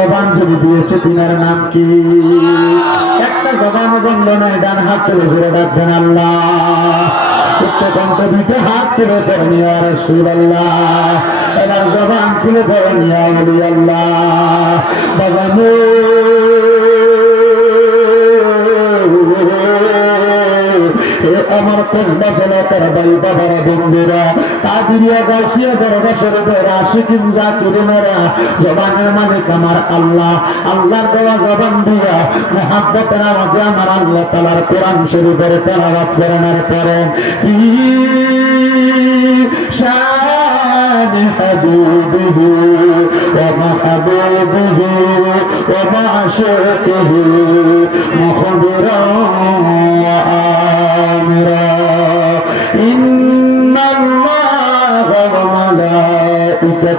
জবান যদি দিয়েছে তিনার নাম কি? একটা জবান বন্ধ নয়, ডান হাত তুলে ধরে ডাকবেন আল্লাহ। উচ্চ কণ্ঠ দুটো হাত তুলে পড়েন ইয়া রাসূলুল্লাহ। এবার জবান ইয়া ওলি আল্লাহ। বাজানো আমার কসবা এলাকার ভাই বাবারা বন্ধুরা কাদিরিয়া গাছিয়া দরগা শরীফের আশিকিন জাকিরিনেরা জবানের মালিক আমার আল্লাহ আল্লাহর দেওয়া জবান দিয়া মহাব্বতের আওয়াজে আমার আল্লাহ তালার কোরআন শরীফের তেলাওয়াত করেনার পরে কি شان حبيبه ومحبوبه ومعشوقه مخبرا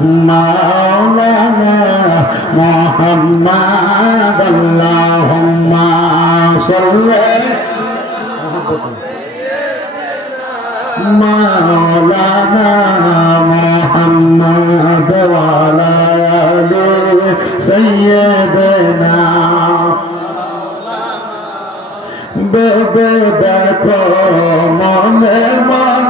مولانا محمد اللهم صل مولانا محمد وعلى آله سيدنا বেবে দেখো মনে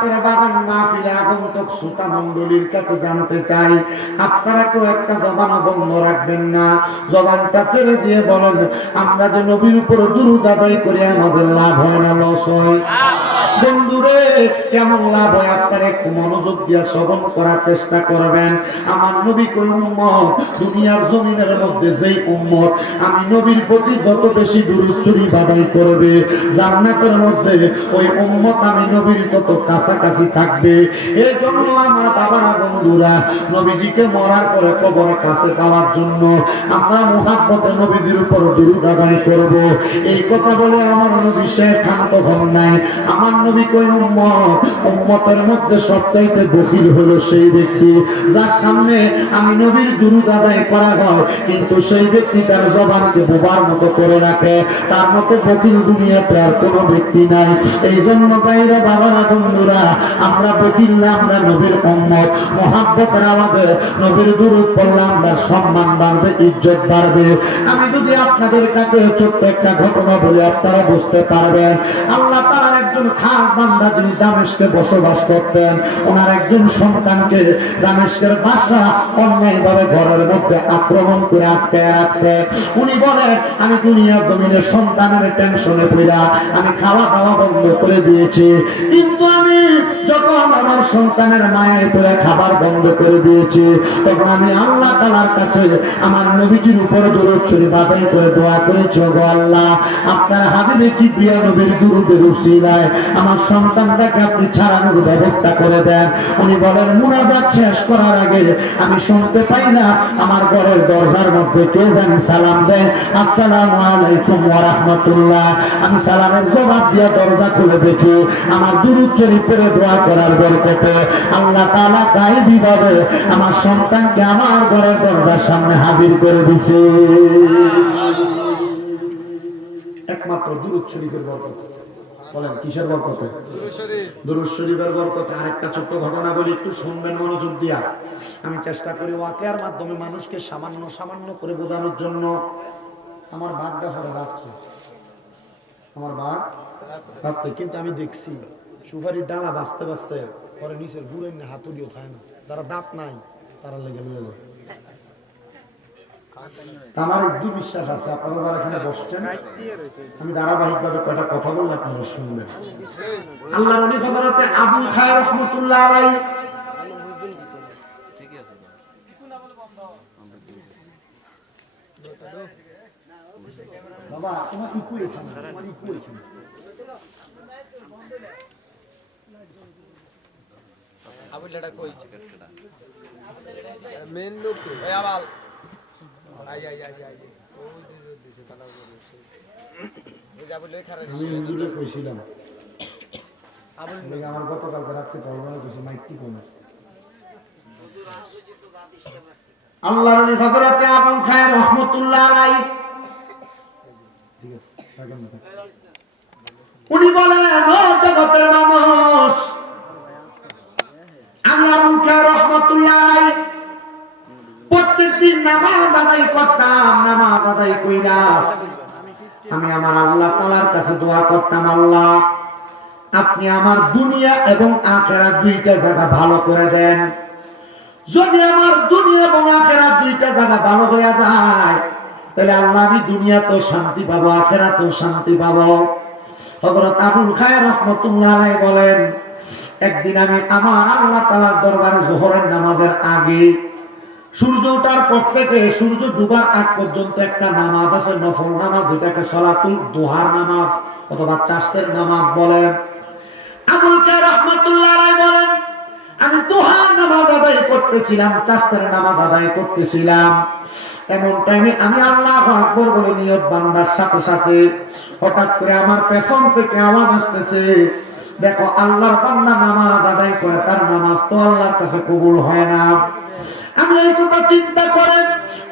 জান্নাতের বাগান মাহফিলে আগন্তুক শ্রোতা মন্ডলীর কাছে জানতে চাই, আপনারা কেউ একটা জবান বন্ধ রাখবেন না। জবানটা ছেড়ে দিয়ে বলেন, আমরা যে নবীর উপর দুরুদ করি, আমাদের লাভ হয় না, লস হয়। বন্ধুরে, কেমন লাভ হয় আপনারা একটু মনোযোগ দিয়ে শ্রবণ করার চেষ্টা করবেন? আমার নবী কোন দুনিয়ার জমিনের মধ্যে যেই উম্মত, আমি নবীর প্রতি যত বেশি দুরুচুরি বাদাই করবে, জান্নাতের মধ্যে ওই উম্মত আমি নবীর তত কাছাকাছি থাকবে। এই জন্য আমার বাবারা, বন্ধুরা, নবীজিকে মরার পরে কবরের কাছে পাওয়ার জন্য আমরা মোহাম্মতে নবীদের উপর দুরুদ আদায় করব। এই কথা বলে আমার নবী শেখ ক্ষান্ত হন নাই। আমার নবী তার মতো তার বকিল দুনিয়াতে আর ব্যক্তি নাই। এই জন্য বাইরে বাবারা, বন্ধুরা, আমরা বকিল না, আমরা নবীর মহাব্বতের নবীর সম্মান বাড়বে, ইজ্জত বাড়বে। আমি যদি আপনাদের কাছে ছোট্ট একটা ঘটনা বলি, আপনারা বুঝতে পারবেন। আল্লাহ তাআলার একজন যিনি দামেশকে বসবাস করতেন, ওনার একজন সন্তানকে দামেশকের বাসা অন্যায়ভাবে ঘরের মধ্যে আক্রমণ করে আটকে রাখছে। উনি আমি দুনিয়ার জমিনে সন্তানের টেনশনে পড়া আমি খাওয়া দাওয়া বন্ধ করে দিয়েছি। কিন্তু আমি যখন আমার সন্তানের মায়ের খাবার বন্ধ করে দিয়েছি, তখন আমি আল্লাহ তালার কাছে আমার নবীজির উপরে দূরত ছুরি বাজাই করে দোয়া করেছি গো আল্লাহ, আপনার হাবিবে কি প্রিয় নবীর গুরুদের উসিলায় আমার সন্তানটাকে আপনি ছাড়ানোর ব্যবস্থা করে দেন। উনি বলেন, মুনাজাত শেষ করার আগে আমি শুনতে পাই না, আমার ঘরের দরজার মধ্যে কে জানি সালাম দেয়। আসসালামু আলাইকুম ওয়া আমি সালামের জবাব দিয়া দরজা খুলে দেখি, আমার দুরুদ শরীফের দোয়া করার বরকতে আল্লাহ তাআলা গায়েবী ভাবে আমার সন্তানকে আমার ঘরের দরজার সামনে হাজির করে দিছে। একমাত্র দুরুদ শরীফের বরকতে। বলেন, কিসের আরেকটা ছোট্ট একটু মনোযোগ দিয়া। আমি চেষ্টা করি ওয়াকেয়ার মাধ্যমে মানুষকে সামান্য সামান্য করে বোঝানোর জন্য। আমার বাঘটা হরে রাত্রে। আমার বাঘ রাত্রে, কিন্তু আমি দেখছি, সুপারির ডালা বাঁচতে বাঁচতে পরে নিচের গুড়ের হাতুড়িও থাকে না। তারা দাঁত নাই, তারা লেগে লয়ে যায়। আমার একটু বিশ্বাস আছে, আপনারা যারা এখানে বসছেন, আমি ধারাবাহিকভাবে কয়টা কথা বললে আপনারা শুনবেন। আল্লাহর অলি হযরতে আবুল খায়ের রহমতুল্লাহ আলাইহি। বাবা, তোমার ইকু এখানে, তোমার ইকু এখানে। আবুল্লাটা কই? মেন লোক আবাল। আমি কইছিলাম। কোনা নবী হযরতে খায়ের রহমাতুল্লাহ আলাইহি। ঠিক আছে না, উনি বলেন ও জগতের মানুষ আমি আবুল খায়ের রহমাতুল্লাহ আলাইহি। প্রত্যেকদিন নামাজ আদায় করতাম, নামাজ আদায় কইরা। আমি আমার আল্লাহ তাআলার কাছে দোয়া করতাম, আল্লাহ, আপনি আমার দুনিয়া এবং আখেরা দুইটা জায়গা ভালো করে দেন। যদি আমার দুনিয়া এবং আখেরা দুইটা জায়গা ভালো হয়ে যায়, তাহলে আল্লাহ আমি দুনিয়া তো শান্তি পাবো আখেরা তো শান্তি পাবো। হযরত আবুল খায়ের রহমতুল্লাহ বলেন, একদিন আমি আমার আল্লাহ তালার দরবারে জোহরের নামাজের আগে সূর্য ওঠার পর থেকে সূর্য ডুবার আগ পর্যন্ত একটা নামাজ আছে, নফল নামাজ, যেটাকে সলাতুল দোহার নামাজ অথবা চাষের নামাজ বলেন, আমি করতেছিলাম আমি বলে নিয়ত বান্দার সাথে সাথে হঠাৎ করে আমার পেছন থেকে আসতেছে, দেখো, আল্লাহর বান্দা নামাজ আদায় করে, তার নামাজ তো আল্লাহর কাছে কবুল হয় না। আমি এই কথা চিন্তা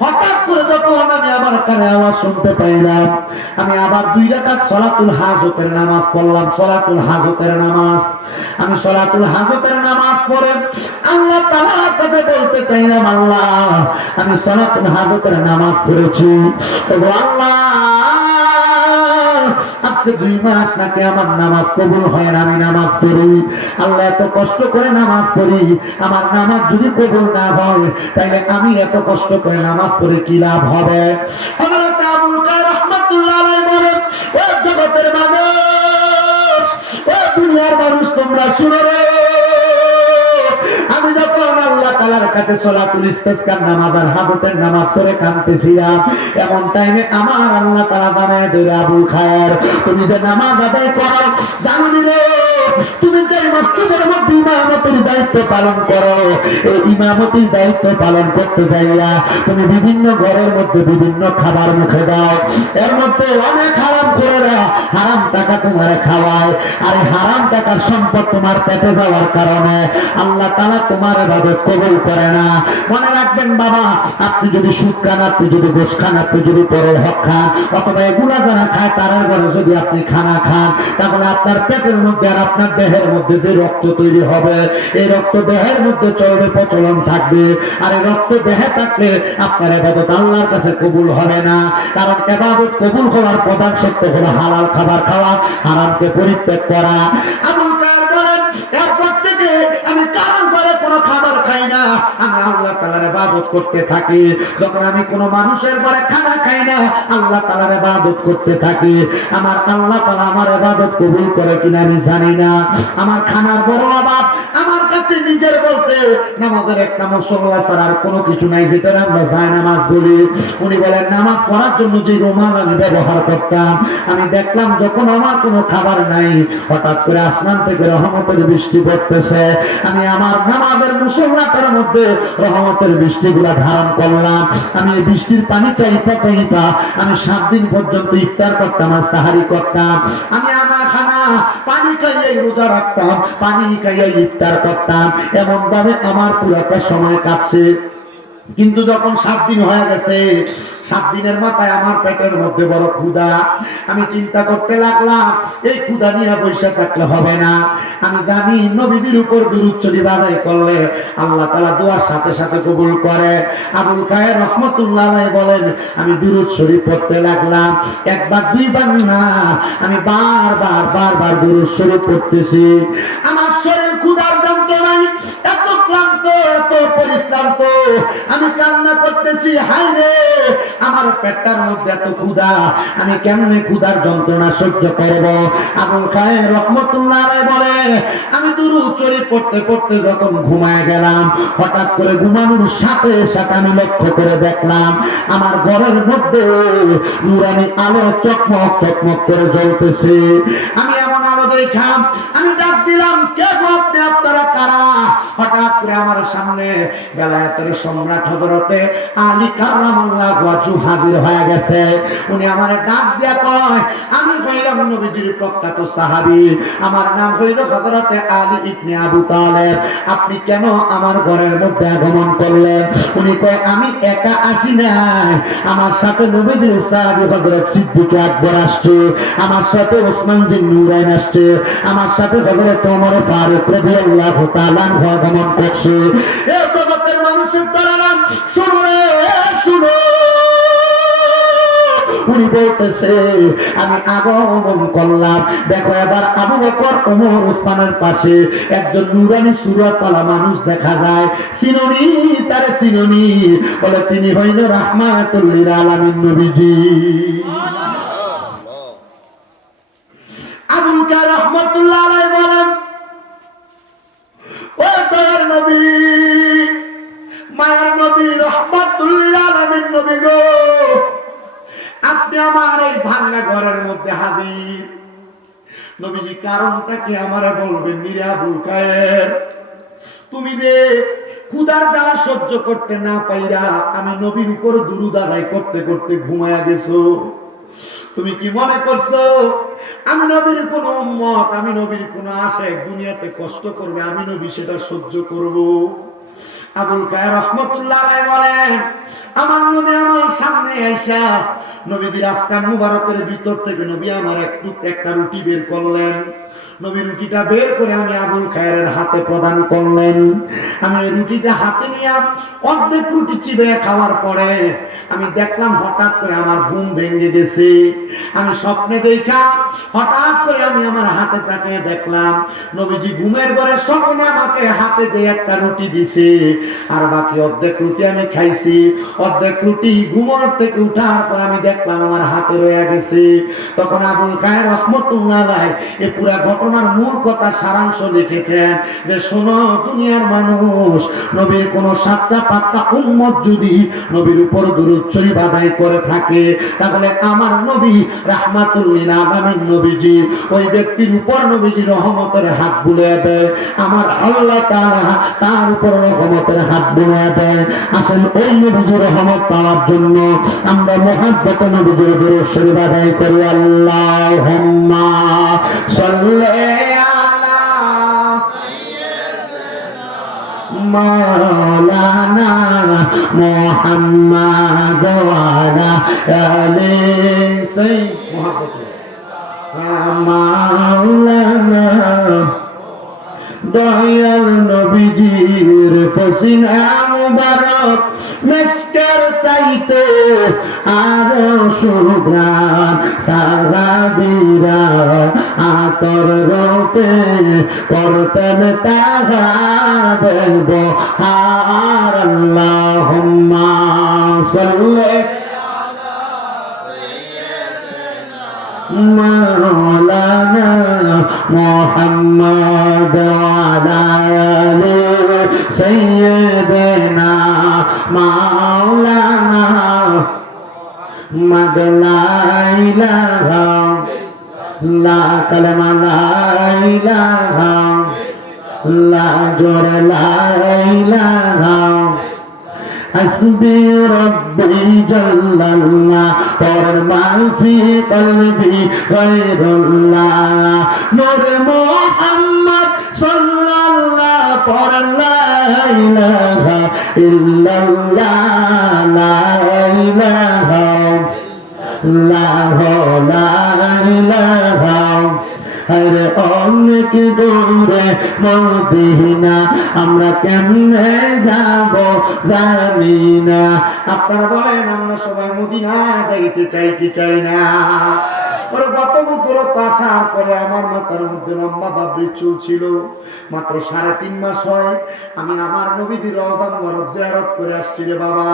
হঠাৎ করে যখন আমি আমার কানে আওয়াজ শুনতে পাইলাম, আমি আবার দুই সলাতুল হাজতের নামাজ পড়লাম, সলাতুল হাজতের নামাজ। আমি সলাতুল হাজতের নামাজ পড়ে আল্লাহ বলতে চাইলাম, আল্লাহ, আমি সলাতুল হাজতের নামাজ পড়েছি। আল্লাহ আজকে দুই মাস নাকি আমার নামাজ কবুল হয় না, আমি নামাজ পড়ি। আল্লাহ এত কষ্ট করে নামাজ পড়ি। আমার নামাজ যদি কবুল না হয় তাহলে আমি এত কষ্ট করে নামাজ পড়ে কি লাভ হবে? জগতের মানুষ দুনিয়ার মানুষ তোমরা শুনো রে। কাছে সলাতুল ইস্তেসকার নামাজ আর হাজতের নামাজ পড়ে কাঁদতেছিলাম। এমন টাইমে আমার আল্লাহ তালা বানায় ধরে আবুল খায়ের। তুমি যে নামাজ আদায় করো জানি রে? তুমি যে মসজিদের মধ্যে ইমামতির দায়িত্ব পালন করো, এই ইমামতির দায়িত্ব পালন করতে যাইয়া তুমি বিভিন্ন ঘরের মধ্যে বিভিন্ন খাবার মুখে দাও। এর মধ্যে অনেক খারাপ করে টাকা তোমার খাওয়ায়, আর হারাম টাকার সম্পদ তোমার পেটে যাওয়ার কারণে আল্লাহ তালা তোমার এবাদত কবুল করে না। মনে রাখবেন বাবা, আপনি যদি সুদ খান, আপনি যদি গোস খান, আপনি যদি পরের হক খান, অথবা এগুলা যারা খায়, তারার ঘরে যদি আপনি খানা খান, তাহলে আপনার পেটের মধ্যে আর আপনার দেহের মধ্যে যে রক্ত তৈরি হবে, এই রক্ত দেহের মধ্যে চলবে, প্রচলন থাকবে, আর এই রক্ত দেহে থাকলে আপনার এবাদত আল্লাহর কাছে কবুল হবে না। কারণ এবাদত কবুল হওয়ার প্রধান সত্য হলো হালাল খাবার খাওয়া। হারামকে পরিত্যাগ করা। আমি কোনো আল্লাহ তালার ইবাদত করতে থাকি। মানুষের ঘরে খানা খাই না, আল্লাহ তালার ইবাদত করতে থাকি। আমার আল্লাহ তালা আমার এবাদত কবুল করে কিনা আমি জানি না। আমার খানার বড় আবাদ আমার নিজের বলতে, নামাজের একটা মুসল্লা ছাড়া আর কোনো কিছু নাই যেটা আমরা নামাজ বলি। উনি বলেন, নামাজ পড়ার জন্য যে আমি ব্যবহার করতাম, আমি দেখলাম যখন আমার কোনো খাবার নাই, হঠাৎ করে আসমান থেকে রহমতের বৃষ্টি পড়তেছে। আমি আমার নামাজের মধ্যে রহমতের ধারণ করলাম। আমি এই বৃষ্টির পানি চাইপা চাইপা আমি সাত দিন পর্যন্ত ইফতার করতাম আর সাহারি করতাম। আমি আমার পানি খাইয়ে রোজা রাখতাম পানি খাইয়ে ইফতার করতাম। এমন ভাবে আমার পুরোটা সময় কাটছে। কিন্তু যখন সাত দিন হয়ে গেছে, সাত দিনের মাথায় আমার পেটের মধ্যে বড় ক্ষুধা। আমি চিন্তা করতে লাগলাম, এই ক্ষুধা নিয়ে বসে থাকলে হবে না। আমি জানি নবীজির উপর দুরুচ্চরি বাদাই করলে আল্লাহ তালা দোয়ার সাথে সাথে কবুল করে। আবুল কায়ের রহমতুল্লাহ বলেন, আমি দুরুদ শরীফ পড়তে লাগলাম, একবার, দুইবার না, আমি বারবার বারবার দুরুদ শরীফ পড়তেছি। আমার শরীর ক্ষুধার পরিশ্রান্ত আমি কান্না করতেছি হাই আমার পেটটার মধ্যে এত ক্ষুধা, আমি কেমনে ক্ষুধার যন্ত্রণা সহ্য করব? আবুল খায়ের রহমতুল্লাহ বলে, আমি দুরুদ শরীফ পড়তে পড়তে যখন ঘুমায় গেলাম, হঠাৎ করে ঘুমানোর সাথে সাথে আমি লক্ষ্য করে দেখলাম, আমার ঘরের মধ্যে নুরানি আলো চকমক চকমক করে জ্বলতেছে। আমি আমি ডাক দিলাম, কে আপনি? আপনারা কারা? হঠাৎ করে আমার সামনে সম্রাট আলী হাজির হয়ে গেছে। উনি আমার ডাক দিয়া কয়, আমি হইলাম নবীজির প্রখ্যাত আমার নাম হইল হযরতে আলী ইবনে আবু তালেব। আপনি কেন আমার ঘরের মধ্যে আগমন করলেন? উনি কয়, আমি একা আসি নাই। আমার সাথে নবীজির সাহাবী হযরত সিদ্দিক আকবর আসছে। আমার সাথে ওসমান জিন আসছে। আমার সাথে হযরত ওমর ফারুক রাদিয়াল্লাহু তাআলা আগমন করছে আমি আগমন করলাম। দেখো এবার আবু বকর ওমর পাশে একজন নুরানি সুরাতালা মানুষ দেখা যায়। সিননি, তারে সিননি। বলে, তিনি হইল রাহমাতুল্লিল আলামিন নবীজি। তুমি রে ক্ষুদার জ্বালা সহ্য করতে না পাইরা আমি নবীর উপর দুরুদ আদায় করতে করতে ঘুমায়া গেছো, তুমি কি মনে করছ আমি নবীর কোন মত আমি নবীর কোন আশা এক দুনিয়াতে কষ্ট করবে, আমি নবী সেটা সহ্য করব। আবুল কায়ের রহমতুল্লাহ বলেন, আমার নবী আমার সামনে আইসা নবীদের আফকান মুবারকের ভিতর থেকে নবী আমার একটু একটা রুটি বের করলেন। নবী রুটিটা বের করে আমি আবুল খায়ের হাতে প্রদান করলেন। আমি রুটিটা হাতে নিয়ে অর্ধেক রুটি চিবে খাওয়ার পরে আমি দেখলাম হঠাৎ করে আমার ঘুম ভেঙে গেছে। আমি স্বপ্নে দেখা, হঠাৎ করে আমি আমার হাতে তাকে দেখলাম। নবীজি ঘুমের ঘরে স্বপ্নে আমাকে হাতে যে একটা রুটি দিছে, আর বাকি অর্ধেক রুটি আমি খাইছি। অর্ধেক রুটি ঘুমর থেকে উঠার পর আমি দেখলাম আমার হাতে রয়ে গেছে। তখন আবুল খায়ের রহমতুল্লাহ এ পুরা ঘটনার মূল কথা সারাংশ লিখেছেন যে, শোনো, দুনিয়ার মানুষ, নবীর কোন সাতটা পাত্তা উম্মত যদি নবীর উপর দুরুচ্চরি বাদাই করে থাকে, তাহলে আমার নবী রাহমাতুল্লিল আলামিন নবীজি, ওই ব্যক্তির উপর নবীজি রহমতের হাত বুলিয়ে দেয়। আমার আল্লাহ তাআলা তার উপর রহমতের হাত বুলিয়ে দেয়। আসেন ওই নবীজির রহমত পাওয়ার জন্য আমরা মহাব্বত নবীজির শরীফ আদায় করি। আল্লাহুম্মা সাল্লি আলা مولانا محمد وعلى آل سيد مولانا দয়াল নবীজির ফসিনা মুবারক মেসকার চাইতে আরো সুগ্রাম সাহাবীরা আতর রোতে করতেন তাহা বলবো আর আল্লাহুম্মা সাল্লি مولانا محمد وعلى آل سيدنا مولانا محمد لا إله لا كلمة لا إله لا جور لا إله حسبي ربي جل الله قرر ما في قلبي غير الله نور محمد লা লা অনেক দূরে মদিনা আমরা কেমনে যাব জানি না। আপনারা বলেন, আমরা সবাই মদিনা যাইতে চাই কি চাই না? পরে আমার মাথার মধ্যে লম্বা ছিল। মাত্র সাড়ে তিন মাস হয়। আমি আমার নবীদের বরফ জিয়ারত করে আসছি রে বাবা।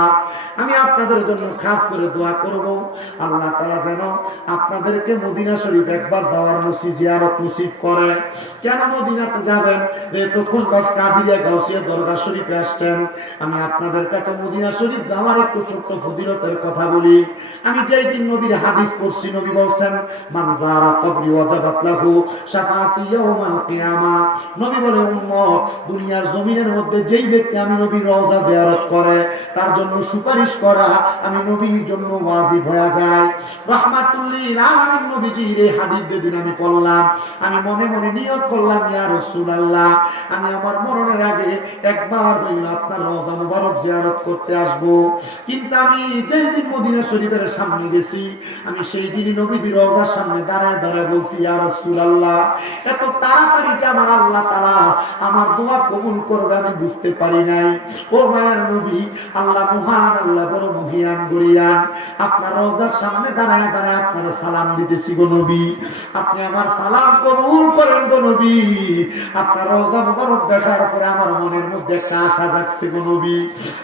আমি আপনাদের জন্য খাস করে দোয়া করব। আল্লাহ তারা যেন আপনাদেরকে মদিনা শরীফ একবার যাওয়ার নসি জিয়ারত নসিব করে। কেন মদিনাতে যাবেন? যেহেতু খুশবাস কাদিয়া গাউসিয়া দরগা শরীফে আসছেন। আমি আপনাদের কাছে মদিনা শরীফ যাওয়ার একটু ছোট্ট ফজিলতের কথা বলি। আমি যেই দিন নবীর হাদিস পড়ছি, নবী বলছেন, মান কবরি কিয়ামা। নবী বলে, উম্মত, দুনিয়ার জমিনের মধ্যে যেই ব্যক্তি আমি নবীর রওজা জিয়ারত করে, তার জন্য সুপারিশ করা, আমি নবীর জন্য ওয়াজিব হয়ে যায় রাহমাতুল্লিল আলামিন নবীজির এই হাদিস যেদিন আমি পড়লাম, আমি মনে মনে নিয়ত করলাম, ইয়া রাসূলুল্লাহ, আমি আমার মরণের আগে একবার হইল আপনার রওজা মুবারক জিয়ারত করতে আসব। কিন্তু আমি যেই দিন মদিনা শরীফের সামনে গেছি, আমি সেই দিনই নবীজির রওজার সামনে দাঁড়ায় দাঁড়ায় বলছি, ইয়া রাসূলুল্লাহ, এত তাড়াতাড়ি যে আমার আল্লাহ তাআলা আমার দোয়া কবুল করবে আমি বুঝতে পারি নাই। ও মায়ের নবী, আল্লাহ মহান বড় মহিয়ান গরিয়ান আপনার রওজার সামনে দাঁড়ায় দাঁড়ায় আপনার সালাম দিতেছি গো নবী। আপনি আমার সালাম কবুল করেন গো নবী। আপনার রওজা মুবারক দেখার পরে আমার মনের মধ্যে একটা আশা জাগছে গো নবী।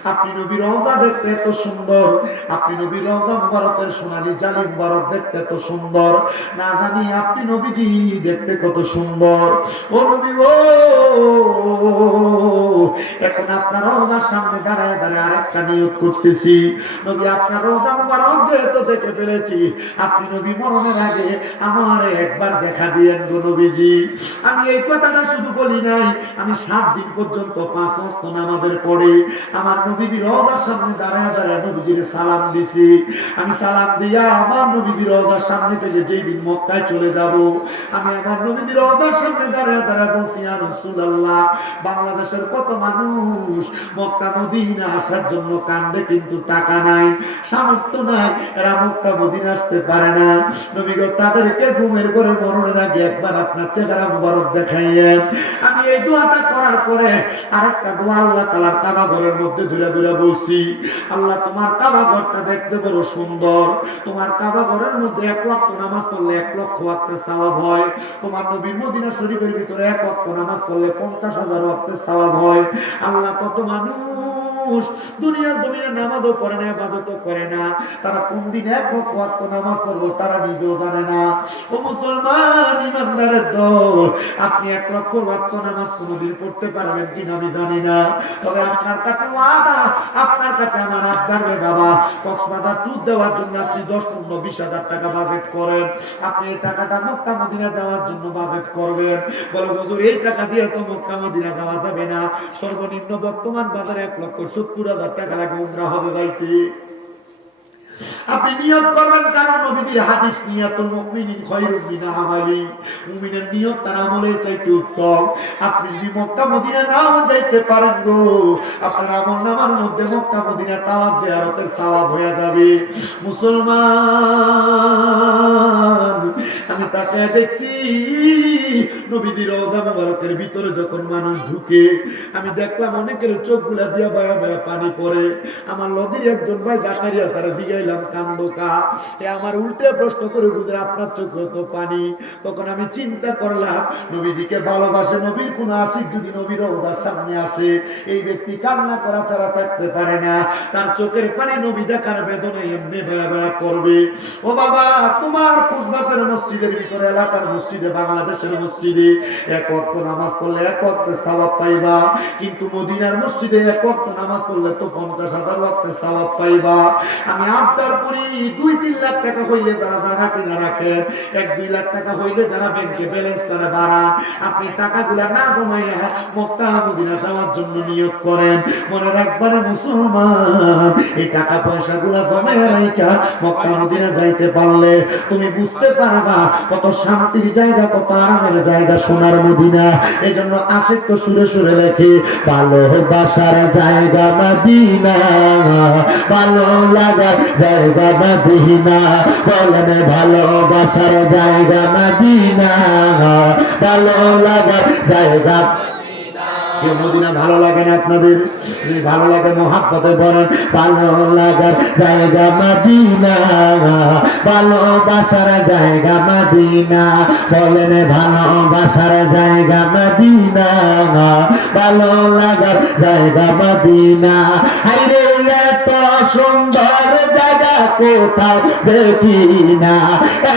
আপনি নবী রওজা দেখতে এত সুন্দর। আপনি নবী রওজা মুবারকের সোনালী জালি মুবারক দেখতে এত সুন্দর। না জানি আপনি নবীজি দেখতে কত সুন্দর। ও নবী, ও, এখন আপনার রোজার সামনে দাঁড়ায় দাঁড়ায় আরেকটা নিয়োগ করতেছি। নবী, আপনার রওজা মুবারক যেহেতু দেখে ফেলেছি, আপনি নবী মরণের আগে আমার একবার দেখা দিয়েন গো নবীজি। আমি এই কথাটা শুধু বলি নাই, আমি সাত দিন পর্যন্ত পাঁচ ওয়াক্ত নামাজের পরে আমার নবীজি রওজার সামনে দাঁড়ায় দাঁড়ায় নবীজির সালাম দিছি। আমি সালাম দিয়া আমার নবীজি রওজার সামনে থেকে যেই দিন মক্কায় চলে যাব, আমি আমার নবীজি রওজার সামনে দাঁড়ায় দাঁড়ায় বলছি রাসূলুল্লাহ, বাংলাদেশের কত মানুষ মক্কা মদিনা আসার জন্য কান্দে, কিন্তু টাকা নাই, সামর্থ্য নাই, এরা মক্কা মদিনা আসতে পারে না। নবী গো, তাদেরকে ঘুমের করে মরণের আগে একবার আপনার চেহারা মুবারক দেখাইয়েন। আমি এই দোয়াটা করার পরে আরেকটা দোয়া আল্লাহ তাআলার কাবা ঘরের মধ্যে ধরে ধরে বলছি, আল্লাহ, তোমার কাবা ঘরটা দেখতে বড় সুন্দর। তোমার কাবা ঘরের মধ্যে এক ওয়াক্ত নামাজ পড়লে এক লক্ষ ওয়াক্তের সওয়াব হয়। তোমার নবীর মদিনা শরীফের ভিতরে এক ওয়াক্ত নামাজ পড়লে পঞ্চাশ হাজার ওয়াক্তের সওয়াব হয়। আল্লাহ, কত মানুষ মানুষ দুনিয়ার জমিনে নামাজও পড়ে না, ইবাদতও করে না। তারা কোন দিন এক ওয়াক্ত নামাজ পড়ব, তারা নিজেও জানে না। ও মুসলমান, ইমানদারের দল, আপনি এক লক্ষ ওয়াক্ত নামাজ কোনোদিন পড়তে পারবেন কিনা আমি জানি না। তবে আপনার কাছে ওয়াদা, আপনার কাছে আমার আবদার বাবা, কক্সবাজার ট্যুর দেওয়ার জন্য আপনি দশ, পনেরো, বিশ হাজার টাকা বাজেট করেন। আপনি এই টাকাটা মক্কা, মদিনা যাওয়ার জন্য বাজেট করবেন। বলে, হুজুর, এই টাকা দিয়ে তো মক্কা, মদিনা যাওয়া যাবে না। সর্বনিম্ন বর্তমান বাজারে এক লক্ষ সত্তর হাজার টাকা লাগে উমরা হবে যাইতে আপনি নিয়ত করবেন কারণ নবীদের হাদিস নিয়াতুল মুমিনিন খায়রুম মিন আমালি। মুমিনের নিয়ত তার আমলের চাইতে উত্তম। আপনি যদি মক্কা মদিনা নাও যাইতে পারেন গো, আপনার আমল নামার মধ্যে মক্কা মদিনা তাওয়াব জিয়ারতের সওয়াব হয়ে যাবে। মুসলমান, আমি তাকে দেখছি নবীদের রওজা মুবারকের ভিতরে যখন মানুষ ঢুকে, আমি দেখলাম অনেকের চোখগুলা দিয়া বায়া বায়া পানি পড়ে। আমার লদির একজন ভাই জাকারিয়া তারা দিগাইলাম কান্দোকা এ আমার উল্টে প্রশ্ন করে বুঝে আপনার চোখে তো পানি? তখন আমি চিন্তা করলাম নবীদিকে ভালোবাসে নবীর কোন আশিক যদি নবীর রওজার সামনে আসে, এই ব্যক্তি কান্না করা ছাড়া থাকতে পারে না। তার চোখের পানি নবী দেখার বেদনায় এমনি ভয়া ভয়া করবে। ও বাবা, তোমার কুশবাসের মসজিদের ভিতরে, এলাকার মসজিদে, বাংলাদেশের মসজিদে এক অর্থ নামাজ পড়লে এক অর্থে সওয়াব পাইবা। কিন্তু মদিনার মসজিদে এক অর্থ নামাজ পড়লে তো পঞ্চাশ হাজার ওয়াক্তের সওয়াব পাইবা। আমি পুরোপুরি দুই, তিন লাখ টাকা হইলে তারা কিনা এক, দুই লাখ টাকা হইলে ব্যাংকে ব্যালেন্স করে বাড়ান আপনি টাকাগুলা না মক্কা মদিনা যাওয়ার জন্য নিয়োগ করেন। মনে মুসলমান, এই টাকা জমাইয়া মদিনা যাইতে পারলে তুমি বুঝতে পারবা কত শান্তির জায়গা, কত আরামের জায়গা সোনার মদিনা। এই জন্য আশেক তো সুরে সুরে লেখে ভালো ভালোবাসার জায়গা মদিনা, ভালো জায়গা মদিনা বলেন ভালোবাসার জায়গা মদিনা ভালো লাগার জায়গা ভালো লাগে না আপনাদের? ভালো লাগে মহাব্বতে বলেন, ভালো লাগার জায়গা মদিনা ভালোবাসার জায়গা মদিনা বলেন ভালোবাসার জায়গা মদিনা ভালো লাগার জায়গা মদিনা হাইরে এত সুন্দর জায়গা কোথাও দেখি না।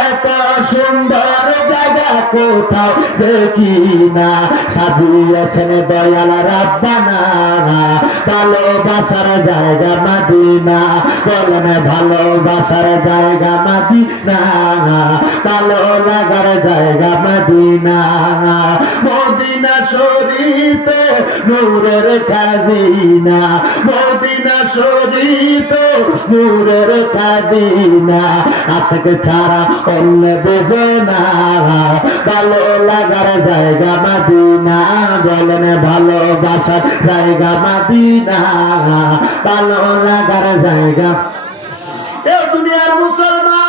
এত সুন্দর জায়গা কোথাও দেখি না। সাজিয়েছেন দয়াল রাব্বানা। ভালোবাসার জায়গা মাদিনা। বলেন ভালোবাসার জায়গা মাদিনা। ভালো লাগার জায়গা মাদিনা। মদিনা শরীফে নূরের খাজিনা। মদিনা শরীফে খাদিনা আশক ছাড়া অন্য না। ভালো লাগার জায়গা মাদিনা, বলেন ভালোবাসার জায়গা মাদিনা। ভালো লাগার জায়গা। দুনিয়ার মুসলমান,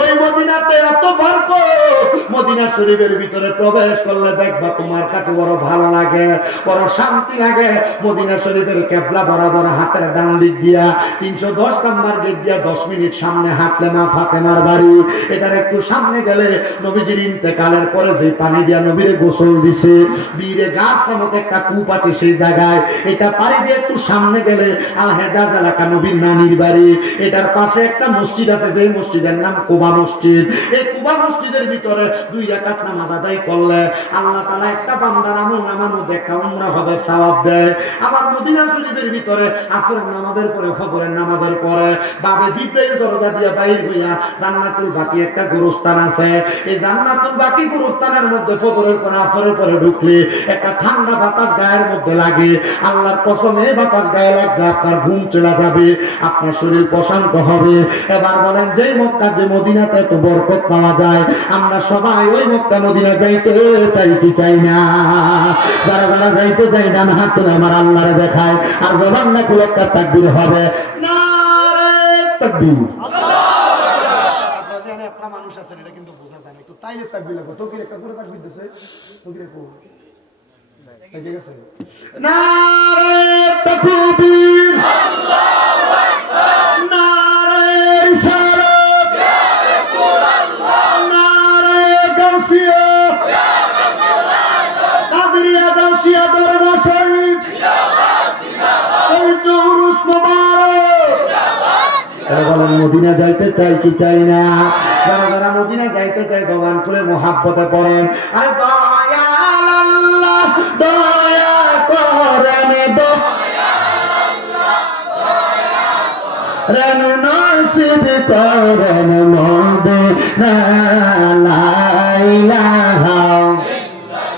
ওই মদিনাতে এত বরকত মদিনা শরীফের ভিতরে প্রবেশ করলে দেখবা তোমার কাছে বড় ভালো লাগে, বড় শান্তি লাগে। মদিনা শরীফের বরাবর হাতের ডান দিক দিয়া, তিনশো দশ গেট দিয়া দশ মিনিট সামনে হাঁটলে মা ফাতেমার বাড়ি। এটার একটু সামনে গেলে নবীজির ইন্তেকালের পরে যে পানি দিয়া গোসল দিছে, বীরে গাছ নামক একটা কূপ আছে সেই জায়গায়। এটা পানি দিয়ে একটু সামনে গেলে আল হেজাজ এলাকা নবীর নানির বাড়ি। এটার পাশে একটা মসজিদ আছে যে মসজিদের নাম কুবা মসজিদ। এই কুবা মসজিদের ভিতরে দুই নামাজ আদায় করলে আল্লাহ একটা বান্দার আমল নামার মধ্যে একটা উমরা দেয়। আবার মদিনা শরীফের ভিতরে নামাজের পরে, ফজরের নামাজের পরে বাবে দরজা দিয়ে হইয়া জান্নাতুল বাকি একটা আছে। এই জান্নাতুল বাকি মধ্যে ফজরের পরে, আসরের পরে ঢুকলে একটা ঠান্ডা বাতাস গায়ের মধ্যে লাগে। আল্লাহর কসমে বাতাস গায়ে লাগবে আপনার ঘুম চলে যাবে, আপনার শরীর প্রশান্ত হবে। এবার বলেন যে মক্কা, যে মদিনাতে এত বরকত পাওয়া যায়, আমরা সবাই ওই মক্কা মদিনা যাইতে চাই কি চাই না। যারা যারা যাইতে চাই না হাত তুলে আমার আল্লাহরে দেখায় আর জবান না খুলে একটা তাকবীর হবে। নারে তাকবীর। মানুষ আছেন এটা কিন্তু বোঝা যায় না। একটু তাইলে তাকবি লাগবে। তো কি একটা করে তাকবি দিতেছে তো কি ঠিক আছে নারে তাকবীর। গাউসিয়া কাদরিয়া গাউসিয়া দরবার শরীফ মদিনা যাইতে চাই কি চাই না? যারা যারা মদিনা যাইতে চাই ভগবান করে মহাব্বতে পড়েন। আরে দয়াল আল্লাহ, দয়া করেন রেন নসিব করেন মদিনা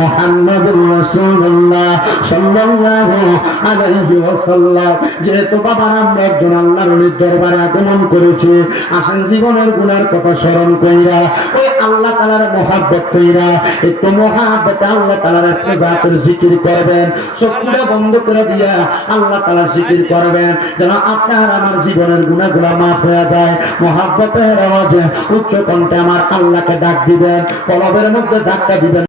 মুহাম্মাদুর রাসূলুল্লাহ সাল্লাল্লাহু আলাইহি ওয়াসাল্লাম। যেহেতু বাবার আমরা একজন আল্লাহর ওলির দরবারে আগমন করেছি আসেন জীবনের গুনার কথা স্মরণ কইরা, ওই আল্লাহ তাআলার মহব্বত কইরা, একটু মহব্বতে আল্লাহ তাআলার একটা জিকির করবেন, চোখটা বন্ধ করে দিয়া আল্লাহ তাআলার জিকির করবেন, যেন আপনার আমার জীবনের গুনাহগুলো মাফ হয়ে যায়। মহব্বতের আওয়াজে উচ্চ কণ্ঠে আমার আল্লাহকে ডাক দিবেন, কলবের মধ্যে ধাক্কা দিবেন।